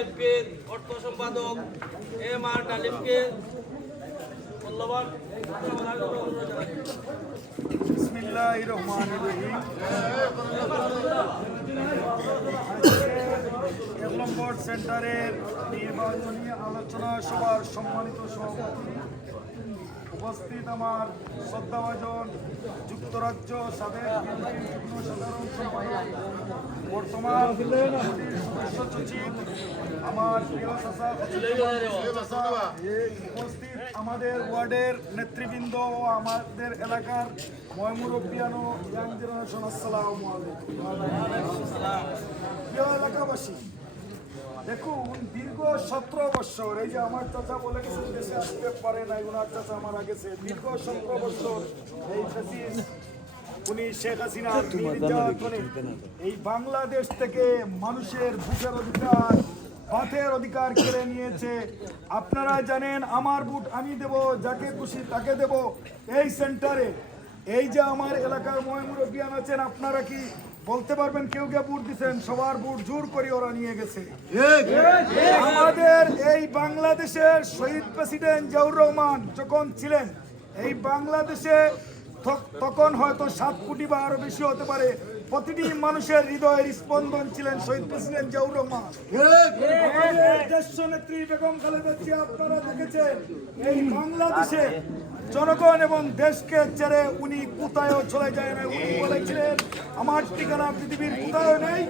বিএনপির অর্থ সম্পাদক এম আর ডালিমকে মূল্যবান বিসমিল্লাহির রহমানির রহিম। ১ নম্বর সেন্টারের নির্বাচনী আলোচনা সভার সম্মানিত সভাপতি, উপস্থিত আমার শ্রদ্ধাভাজন যুক্তরাজ্য সাবেক বিএনপির যুগ্ম সাধারণ সম্পাদক, বর্তমান সদস্য সচিব আমার প্রিয় চাচা, উপস্থিত আমাদের ওয়ার্ডের নেতৃবৃন্দ ও আমাদের এলাকার ময়মুরব্বিয়ান ও ইয়াং জেনারেশন, আসসালামু আলাইকুম। প্রিয় এলাকাবাসী, দেখুন, দীর্ঘ 17 বছর, এই যে আমার চাচা বলে গেছেন দেশে আসতে পারে না, ওনার চাচা মারা গেছে, দীর্ঘ 17 বছর এই ফ্যাসিস্ট উনি শেখ হাসিনার নির্যাতনে এই বাংলাদেশ থেকে মানুষের ভোটের অধিকার, ভাতের অধিকার কেড়ে নিয়েছে। আপনারা জানেন, আমার ভোট আমি দেব, যাকে খুশি তাকে দেব। এই সেন্টারে এই যে আমার এলাকার ময়মুরব্বিয়ান আছেন, আপনারা কি বলতে পারবেন কেউ কে ভোট দিচ্ছেন? সবার ভোট জোর করে ওরা নিয়ে গেছে। আমাদের এই বাংলাদেশের শহীদ প্রেসিডেন্ট জিয়াউর রহমান যখন ছিলেন এই বাংলাদেশে, তখন হয়তো 7 কোটি বা আরো বেশি হতে পারে, প্রতিটি মানুষের হৃদয়ের স্পন্দন ছিলেন শহীদ প্রেসিডেন্ট জিয়াউর রহমান। দেশনেত্রী বেগম খালেদা জিয়া, আপনারা দেখেছেন এই বাংলাদেশে জনগণ এবং দেশকে ছেড়ে উনি কোথায়ও চলে যায় না। উনি বলেছিলেন, আমার ঠিকানা পৃথিবীর কোথাও নেই,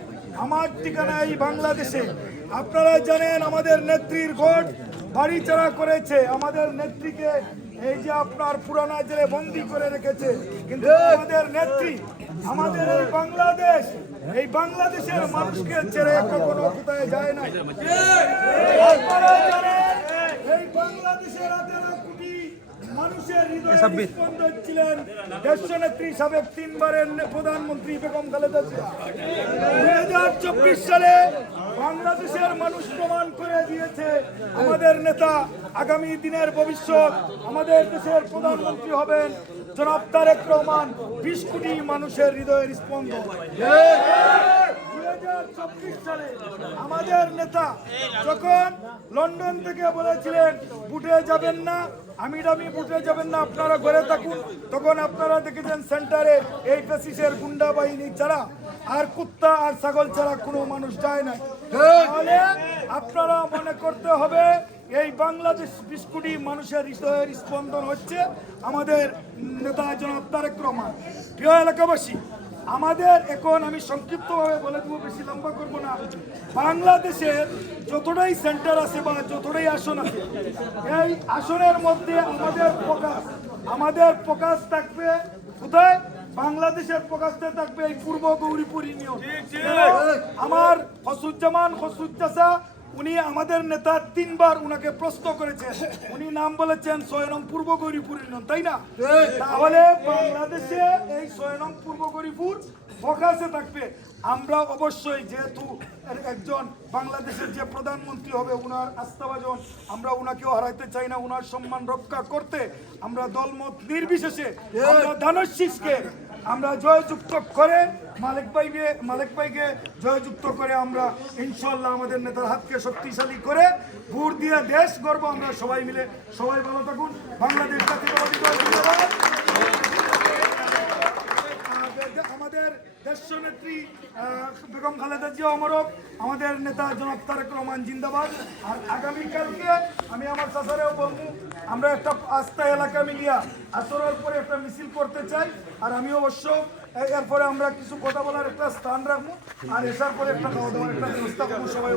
আমার ঠিকানা এই বাংলাদেশে। আপনারা জানেন, আমাদের নেত্রীর ঘর বাড়ি ছাড়া করেছে, আমাদের নেত্রীকে এই যে আপনার পুরানা জেলে বন্দী করে রেখেছে, কিন্তু আমাদের নেত্রী আমাদের এই বাংলাদেশের মানুষকে ছেড়ে কখনো কোথায় যায় না। আপনারা জানেন, এই বাংলাদেশের 18 কোটি মানুষের হৃদয়ে স্পন্দন ছিলেন দেশনেত্রী সাবেক 3 বারের প্রধানমন্ত্রী বেগম খালেদা জিয়া। 2024 সালে বাংলাদেশের মানুষ প্রমাণ করে দিয়েছে আমাদের নেতা আগামী দিনের ভবিষ্যৎ, আমাদের দেশের প্রধানমন্ত্রী হবেন জনাব তারেক রহমান। 20 কোটি মানুষের হৃদয়ের স্পন্দন। 2024 সালে আমাদের নেতা যখন লন্ডন থেকে বলেছিলেন বুটে যাবেন না, আমি বুটে যাবেন না, আপনারা ঘরে থাকুন, তখন আপনারা দেখেছেন সেন্টারে এই ফ্যাসিস্টের গুন্ডা বাহিনী ছাড়া আর কুত্তা আর ছাগল ছাড়া কোনো মানুষ যায় না। তাহলে আপনারা মনে করতে হবে, এই বাংলাদেশ 20 কোটি মানুষের হৃদয়ের স্পন্দন হচ্ছে আমাদের নেতা জনাব তারেক রহমান। প্রিয় এলাকাবাসী, আমাদের এখন আমি সংক্ষিপ্তভাবে বলে দেবো, বেশি লম্বা করবো না। বাংলাদেশের যতটাই সেন্টার আছে বা যতটাই আসন আছে, এই আসনের মধ্যে আমাদের ফোকাস থাকবে কোথায়? বাংলাদেশের ফোকাসটা থাকবে এই পূর্ব গৌরীপুর ইউনিয়ন। আমার হসুজ্জামান চাচা, উনি আমাদের নেতা 3 বার উনাকে প্রশ্ন করেছেন, উনি নাম বলেছেন 6 নং পূর্ব গৌরীপুর ইউনিয়ন, তাই না? তাহলে বাংলাদেশে এই 6 নং পূর্ব গৌরীপুর ফোকাসে থাকবে। আমরা অবশ্যই, যেহেতু একজন বাংলাদেশের যে প্রধানমন্ত্রী হবে উনার আস্থাভাজন, আমরা উনাকেও হারাইতে চাই না। উনার সম্মান রক্ষা করতে আমরা দলমত নির্বিশেষে আমরা ধানশীষকে আমরা জয়যুক্ত করে মালিক ভাইকে জয়যুক্ত করে আমরা ইনশাআল্লাহ আমাদের নেতার হাতকে শক্তিশালী করে ভোট দিয়ে দেশ গর্ব আমরা সবাই মিলে। সবাই ভালো থাকুন। বাংলাদেশ জাতীয়তাবাদী দল জিন্দাবাদ। আমাদের দেশনেত্রী বেগম খালেদা জিয়া অমরক, আমাদের নেতা জনাব তারেক রহমান জিন্দাবাদ। আর আগামীকালকে আমি আমার চাচারেও বলবো, আমরা একটা আস্থা এলাকা মিলিয়া আসরের পরে একটা মিছিল করতে চাই। আর আমি অবশ্য এরপরে আমরা কিছু কথা বলার একটা স্থান রাখবো, আর এসার পরে একটা খাওয়া দাওয়ার একটা ব্যবস্থা করবো। সবাই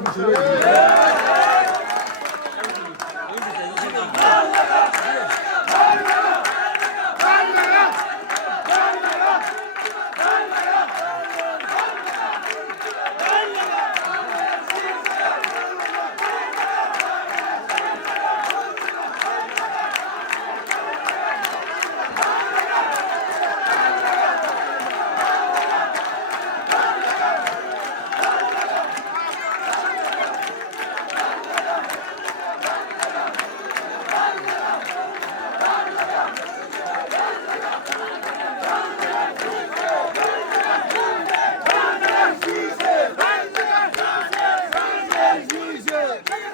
দেখেছেন